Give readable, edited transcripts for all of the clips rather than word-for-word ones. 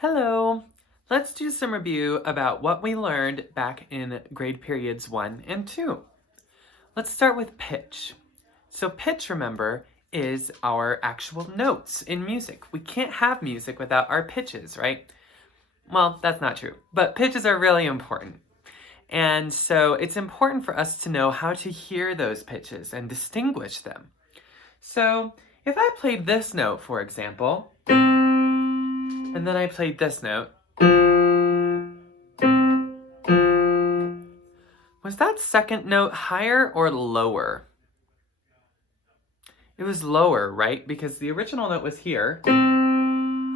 Hello! Let's do some review about what we learned back in grade periods 1 and 2. Let's start with pitch. So pitch, remember, is our actual notes in music. We can't have music without our pitches, right? Well, that's not true, but pitches are really important. And so it's important for us to know how to hear those pitches and distinguish them. So if I played this note, for example, and then I played this note, was that second note higher or lower? It was lower, right? Because the original note was here.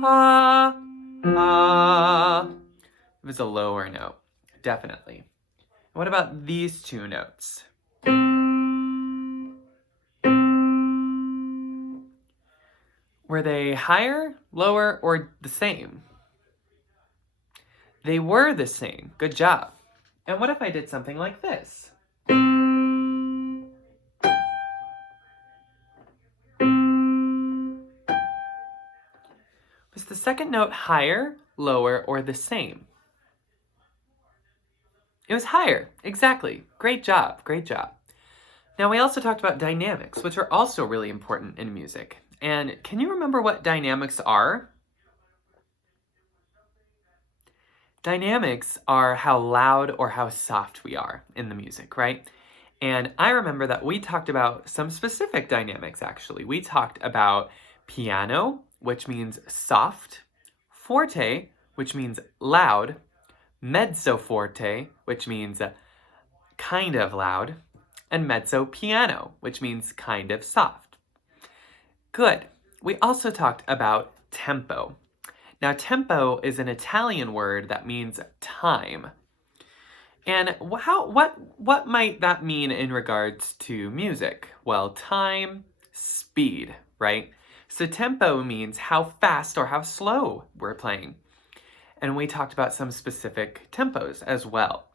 Ah, ah. It was a lower note, definitely. What about these two notes? Were they higher, lower, or the same? They were the same. Good job. And what if I did something like this? Was the second note higher, lower, or the same? It was higher. Exactly. Great job. Great job. Now, we also talked about dynamics, which are also really important in music. And can you remember what dynamics are? Dynamics are how loud or how soft we are in the music, right? And I remember that we talked about some specific dynamics, actually. We talked about piano, which means soft, forte, which means loud, mezzo forte, which means kind of loud, and mezzo piano, which means kind of soft. Good. We also talked about tempo. Now, tempo is an Italian word that means time. And what might that mean in regards to music? Well, time, speed, right? So tempo means how fast or how slow we're playing. And we talked about some specific tempos as well.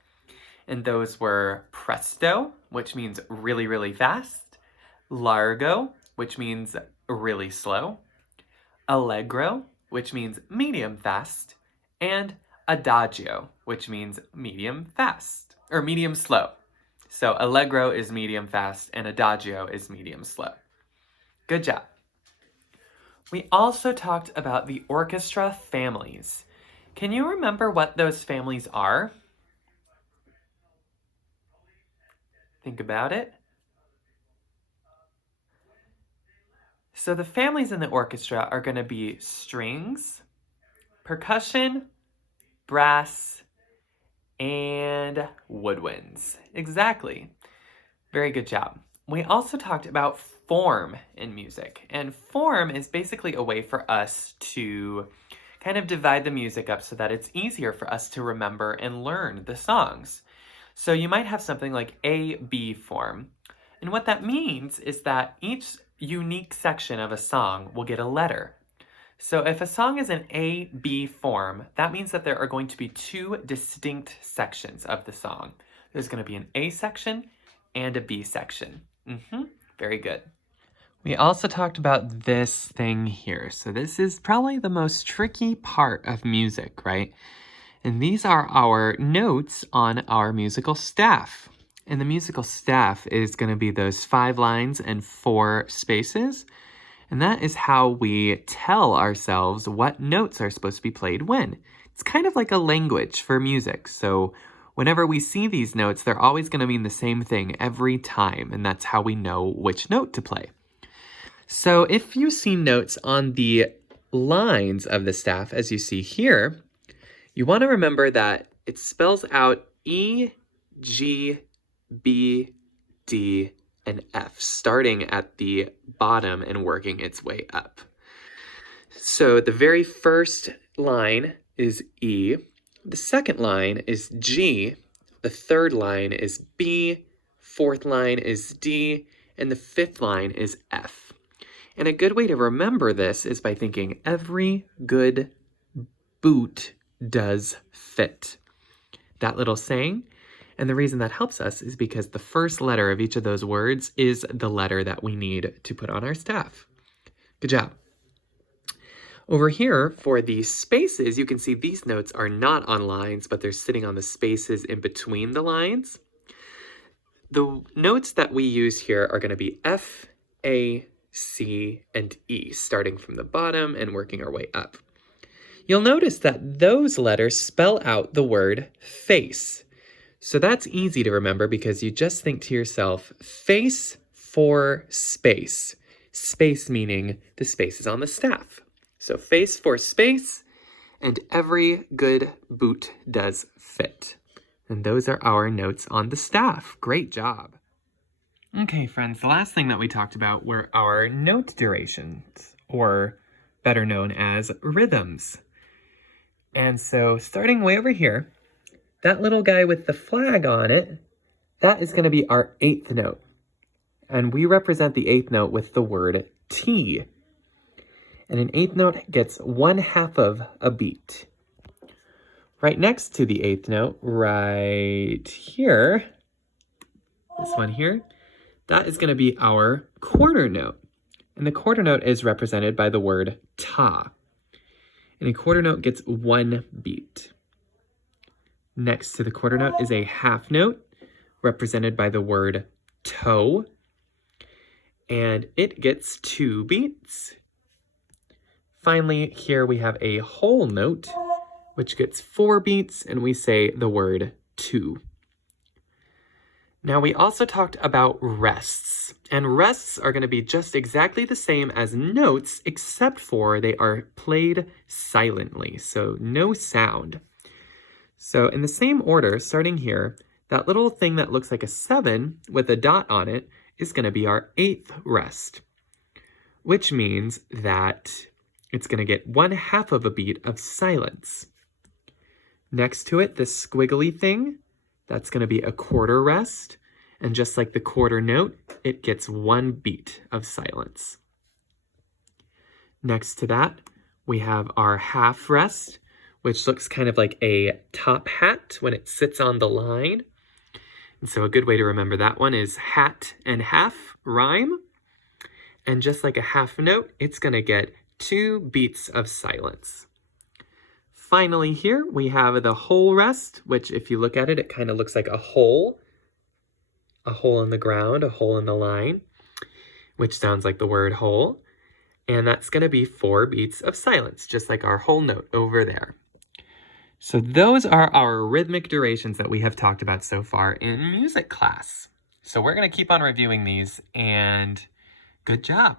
And those were presto, which means really, really fast, largo, which means really slow, allegro, which means medium fast, and adagio, which means medium fast, or medium slow. So allegro is medium fast, and adagio is medium slow. Good job. We also talked about the orchestra families. Can you remember what those families are? Think about it. So the families in the orchestra are going to be strings, percussion, brass, and woodwinds. Exactly. Very good job. We also talked about form in music. And form is basically a way for us to kind of divide the music up so that it's easier for us to remember and learn the songs. So you might have something like A-B form. And what that means is that each unique section of a song will get a letter. So if a song is an A-B form, that means that there are going to be two distinct sections of the song. There's going to be an A section and a B section. Very good. We also talked about this thing here. So this is probably the most tricky part of music, right? And these are our notes on our musical staff. And the musical staff is going to be those 5 lines and 4 spaces. And that is how we tell ourselves what notes are supposed to be played when. It's kind of like a language for music. So whenever we see these notes, they're always going to mean the same thing every time. And that's how we know which note to play. So if you see notes on the lines of the staff, as you see here, you want to remember that it spells out E, G, B, D, and F, starting at the bottom and working its way up. So the very first line is E, the second line is G, the third line is B, fourth line is D, and the fifth line is F. And a good way to remember this is by thinking every good boot does fit. That little saying. And the reason that helps us is because the first letter of each of those words is the letter that we need to put on our staff. Good job. Over here, for the spaces, you can see these notes are not on lines, but they're sitting on the spaces in between the lines. The notes that we use here are going to be F, A, C, and E, starting from the bottom and working our way up. You'll notice that those letters spell out the word face. So that's easy to remember because you just think to yourself, face for space. Space meaning the spaces on the staff. So face for space, and every good boot does fit. And those are our notes on the staff. Great job. Okay, friends, the last thing that we talked about were our note durations, or better known as rhythms. And so starting way over here, that little guy with the flag on it, that is going to be our 8th note. And we represent the 8th note with the word T. And an 8th note gets 1/2 of a beat. Right next to the 8th note, right here, this one here, that is going to be our quarter note. And the quarter note is represented by the word ta. And a quarter note gets 1 beat. Next to the quarter note is a half note, represented by the word toe. And it gets 2 beats. Finally, here we have a whole note, which gets 4 beats, and we say the word two. Now, we also talked about rests, and rests are going to be just exactly the same as notes, except for they are played silently, so no sound. So in the same order, starting here, that little thing that looks like a 7 with a dot on it is going to be our 8th rest, which means that it's going to get 1/2 of a beat of silence. Next to it, this squiggly thing, that's going to be a quarter rest. And just like the quarter note, it gets 1 beat of silence. Next to that, we have our half rest, which looks kind of like a top hat when it sits on the line. And so a good way to remember that one is hat and half rhyme. And just like a half note, it's going to get 2 beats of silence. Finally here, we have the whole rest, which if you look at it, it kind of looks like a hole in the ground, a hole in the line, which sounds like the word hole. And that's going to be 4 beats of silence, just like our whole note over there. So those are our rhythmic durations that we have talked about so far in music class. So we're going to keep on reviewing these, and good job.